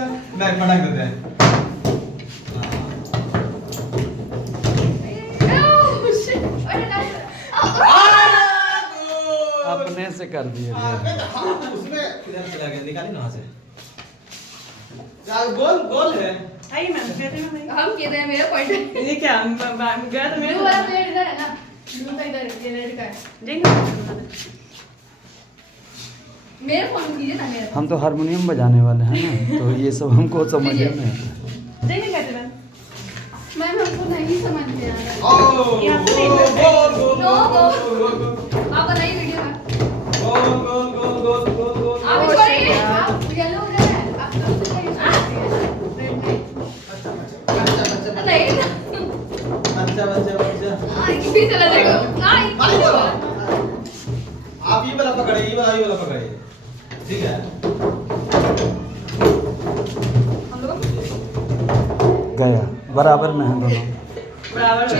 मैं पटक देते हैं। अपने से कर दिए उसमें किधर चला गया, निकाली ना से। गोल गोल है। आइए मैम, कहते हैं मैम। हम कहते हैं मेरा पॉइंट ये क्या गया तो ब्लू वाला प्लेट इधर है ना, ब्लू का इधर है, ये रेड का है। देंगे मेरे फोन कीजिए ना मेरे। हम तो हारमोनियम बजाने वाले हैं ना, तो ये सब हमको समझ में नहीं आता। देंगे कहते मैम। मैम हमको नहीं समझ में आ रहा। ओ गोल गोल नो गोल गोल आप बनाइए वीडियो में। गोल गोल गोल गोल गोल गोल। आप छोड़िए, आप येलो उधर है, आप लोग से रेड में। नहीं बच्चा बच्चा बच्चा। भी चला जाएगा। आप ये वाला पकड़िए, ये वाला पकड़िए, ठीक है। हम लोग गया बराबर में है दोनों। बराबर